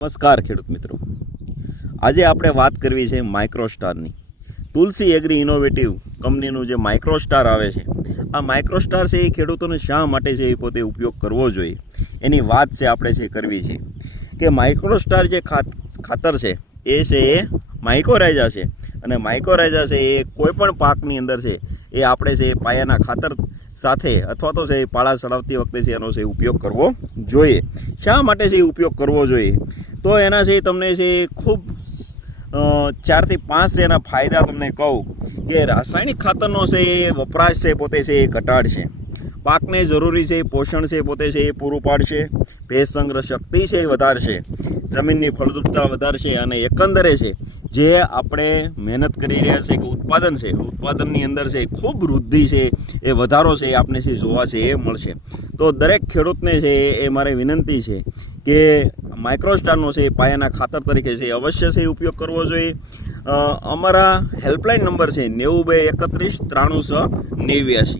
નમસ્કાર ખેડૂત મિત્રો, આજે આપણે વાત કરવી છે માઇક્રોસ્ટારની. તુલસી એગ્રી ઇનોવેટિવ કંપનીનું જે માઇક્રોસ્ટાર આવે છે, આ માઇક્રોસ્ટાર છે એ ખેડૂતોને શા માટે છે એ પોતે ઉપયોગ કરવો જોઈએ એની વાત છે આપણે કરવી છે. કે માઇક્રોસ્ટાર જે ખાતર છે એ માઇકોરાઇઝા છે, અને માઇકોરાઇઝા છે એ કોઈપણ પાકની અંદર છે એ આપણે છે પાયાના ખાતર સાથે અથવા તો છે પાળા ચડાવતી વખતે છે એનો છે ઉપયોગ કરવો જોઈએ. શા માટે છે એ ઉપયોગ કરવો જોઈએ? તો એના છે તમને છે ખૂબ 4 થી 5 છે એના ફાયદા તમને કહું કે રાસાયણિક ખાતરનો છે એ વપરાશ છે પોતે છે એ ઘટાડશે, પાકને જરૂરી છે પોષણ છે પોતે છે એ પૂરું પાડશે, ભેજ સંગ્રહ શક્તિ છે એ વધારશે, જમીનની ફળદ્રુપતા વધારશે, અને એકંદરે છે જે આપણે મહેનત કરી રહ્યા છે કે ઉત્પાદનની અંદર છે ખૂબ વૃદ્ધિ છે એ વધારો છે એ આપણે છે જોવા છે એ મળશે. તો દરેક ખેડૂતને છે એ મારે વિનંતી છે કે માઇક્રોસ્ટારનો છે પાયાના ખાતર તરીકે છે અવશ્ય છે ઉપયોગ કરવો જોઈએ. અમારા હેલ્પલાઇન નંબર છે 92 31 93 6 89.